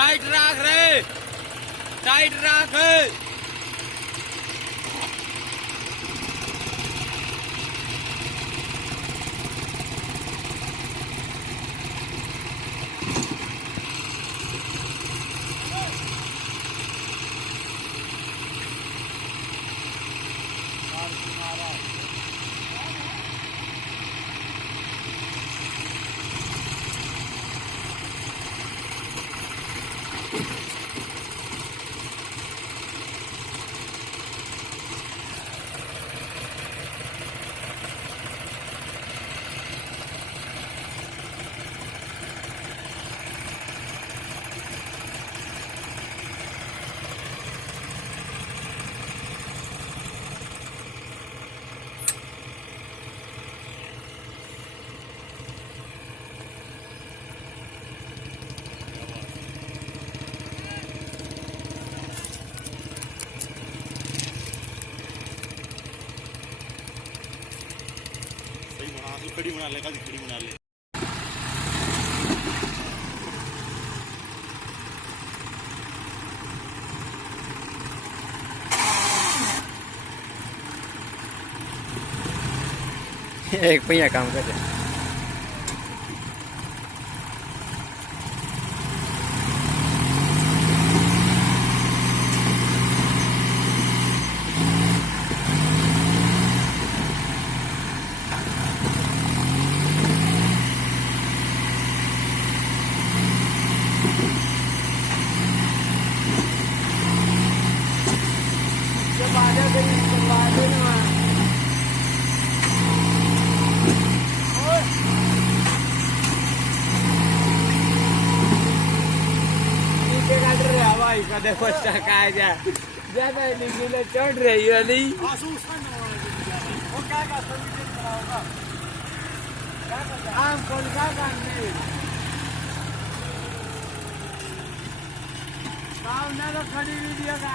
टाइट राख रे, टाइट राख। खड़ी बना ले, खड़ी बना ले। एक पहिया काम कर रहे देखो काय ज्यादा निकले चढ़ रही है नहीं आम कौन का काम नहीं काम ना तो खड़ी वीडियो का